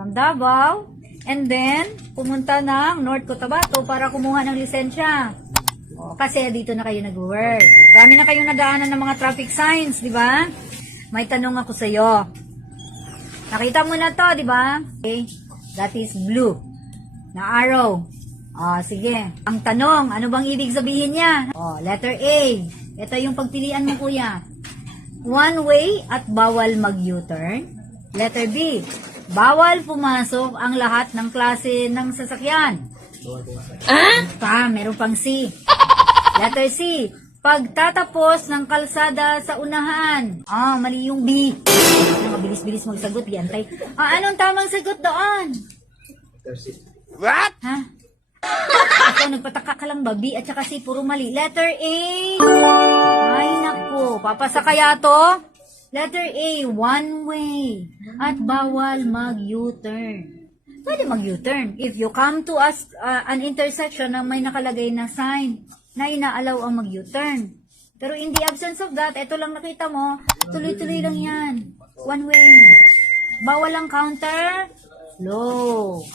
From Davao. And then, pumunta ng North Cotabato para kumuha ng lisensya. O, kasi dito na kayo nag-work. Marami na kayong nadaanan ng mga traffic signs, di ba? May tanong ako sa iyo. Nakita mo na to, di ba? Okay. That is blue. Na arrow. O, sige. Ang tanong, ano bang ibig sabihin niya? O, letter A. Ito yung pagpilian mo, kuya. One way at bawal mag-U-turn. Letter B. Bawal pumasok ang lahat ng klase ng sasakyan. Meron pang C. Letter C. Pagtatapos ng kalsada sa unahan. Mali yung B. Mabilis-bilis magsagot, Yantay. Anong tamang sagot doon? What? Ha? Ikaw, nagpataka ka lang ba? B at saka C, puro mali. Letter A. Ay, naku. Papasa kaya to? Letter A, one way. At bawal mag-U-turn. Pwede mag-U-turn. If you come to an intersection na may nakalagay na sign na inaalaw ang mag-U-turn. Pero in the absence of that, ito lang nakita mo, tuloy-tuloy lang yan. One way. Bawal ang counter. Low.